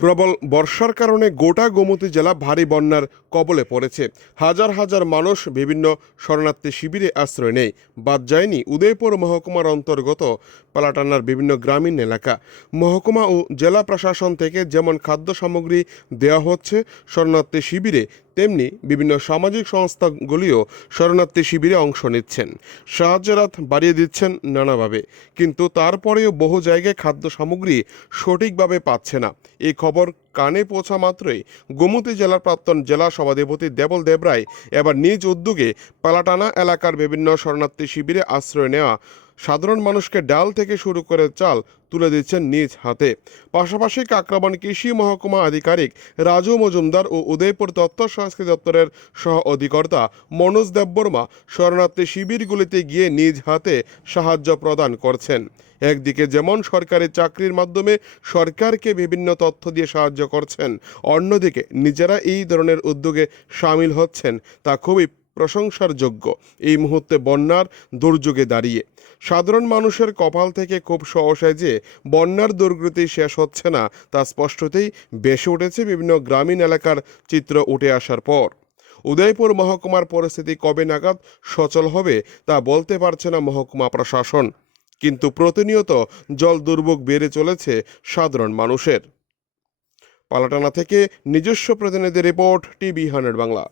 প্রবল বর্ষার কারণে গোটা গোমতী জেলা ভারী বন্যার কবলে পড়েছে। হাজার হাজার মানুষ বিভিন্ন শরণার্থী শিবিরে আশ্রয় নেয়। বাদ যায়নি উদয়পুর মহকুমার অন্তর্গত পালাটানার বিভিন্ন গ্রামীণ এলাকা। মহকুমা ও জেলা প্রশাসন থেকে যেমন খাদ্য সামগ্রী দেওয়া হচ্ছে, শরণার্থী শিবিরে তেমনি বিভিন্ন সামাজিক সংস্থাগুলিও শরণার্থী শিবিরে অংশ নিচ্ছেন। সাহায্যের হাত বাড়িয়ে দিচ্ছেন নানাভাবে। কিন্তু তারপরেও বহু জায়গায় খাদ্য সামগ্রী সঠিকভাবে পাচ্ছে না। এই খবর কানে পৌঁছা মাত্রই গোমতী জেলার প্রাক্তন জেলা সভাধিপতি দেবল দেবরায় এবার নিজ উদ্যোগে পালাটানা এলাকার বিভিন্ন শরণার্থী শিবিরে আশ্রয় নেওয়া সাধারণ মানুষকে ডাল থেকে শুরু করে চাল তুলে দিচ্ছেন নিজ হাতে। পাশাপাশি কাকরাবন কৃষি মহকুমা আধিকারিক রাজু মজুমদার ও উদয়পুর তথ্য সংস্কৃতি দপ্তরের সহ অধিকর্তা মনোজ দেববর্মা শরণার্থী শিবিরগুলিতে গিয়ে নিজ হাতে সাহায্য প্রদান করছেন। একদিকে যেমন সরকারি চাকরির মাধ্যমে সরকারকে বিভিন্ন তথ্য দিয়ে সাহায্য করছেন, অন্যদিকে নিজেরা এই ধরনের উদ্যোগে সামিল হচ্ছেন, তা খুবই প্রশংসার যোগ্য এই মুহূর্তে বন্যার দুর্যোগে দাঁড়িয়ে। সাধারণ মানুষের কপাল থেকে খুব সহসায় যে বন্যার দুর্গতি শেষ হচ্ছে না, তা স্পষ্টতেই বেশি উঠেছে বিভিন্ন গ্রামীণ এলাকার চিত্র উঠে আসার পর। উদয়পুর মহকুমার পরিস্থিতি কবে নাগাদ সচল হবে, তা বলতে পারছে না মহকুমা প্রশাসন। কিন্তু প্রতিনিয়ত জল দুর্ভোগ বেড়ে চলেছে সাধারণ মানুষের। পালাটানা থেকে নিজস্ব প্রতিনিধি রিপোর্ট, টিভি হান্ড্রেড বাংলা।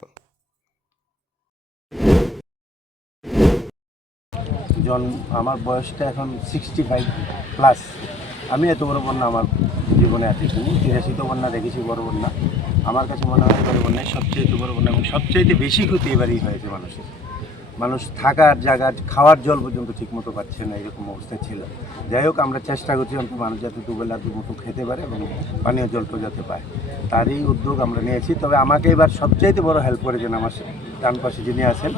জন, আমার বয়সটা এখন সিক্সটি ফাইভ প্লাস আমি এত বড় বন্যা আমার জীবনে আর তিরাশি তো বন্যা দেখেছি, বড় বন্যা। আমার কাছে মনে হয় বড় বন্যায় সবচেয়ে বড় বন্যা এবং সবচেয়ে বেশি ক্ষতি এবারই হয়েছে মানুষের। মানুষ থাকার জায়গা, খাওয়ার জল পর্যন্ত ঠিকমতো পাচ্ছে না, এরকম অবস্থায় ছিল। যাই হোক, আমরা চেষ্টা করছি অন্তত মানুষ যাতে দুবেলা দুমুঠো খেতে পারে এবং পানীয় জলটা যাতে পায়। তারই উদ্যোগ আমরা নিয়েছি। তবে আমাকে এবার সবচাইতে বড় হেল্প করেছেন আমার ডান পাশে যিনি আছেন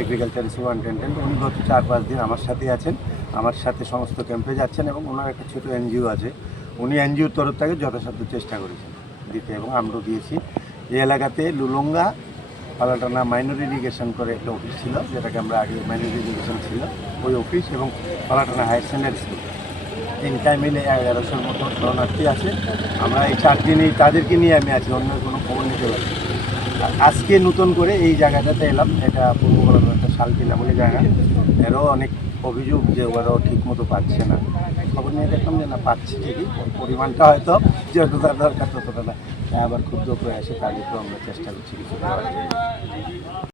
এগ্রিকালচার সুপারিনটেন্ডেন্ট উনি গত চার পাঁচ দিন আমার সাথে আছেন। আমার সাথে সমস্ত ক্যাম্পে যাচ্ছেন এবং ওনার একটা ছোটো এনজিও আছে। উনি এনজিওর তরফ থেকে যথাসাধ্য চেষ্টা করেছেন দিতে এবং আমরাও দিয়েছি। এই এলাকাতে লুলঙ্গা পালাটানা মাইনর ইরিগেশন করে একটা অফিস ছিল, যেটাকে আমরা আগে মাইনর ইরিগেশন ছিল। ওই অফিস এবং পালাটানা হায়ার সেকেন্ডারি স্কুল তিনটায় মিলে এগারোশোর মতো শরণার্থী আছে। আমরা এই চার দিনই তাদেরকে নিয়ে আমি আছি, অন্য কোনো খবর নিতে পারি আজকে নতুন করে এই জায়গাটাতে এলাম, এটা পূর্ব কলকাতা শালকিলা বলে জায়গা। এরও অনেক অভিযোগ যে ওরাও ঠিক মতো পাচ্ছে না খবর নিয়ে দেখলাম যে না, পাচ্ছে ঠিকই পরিমাণটা হয়তো যেহেতু তার দরকার ততটা না আবার ক্ষুদ্র প্রয়াসে তাদেরকেও আমরা চেষ্টা করছি কিছু।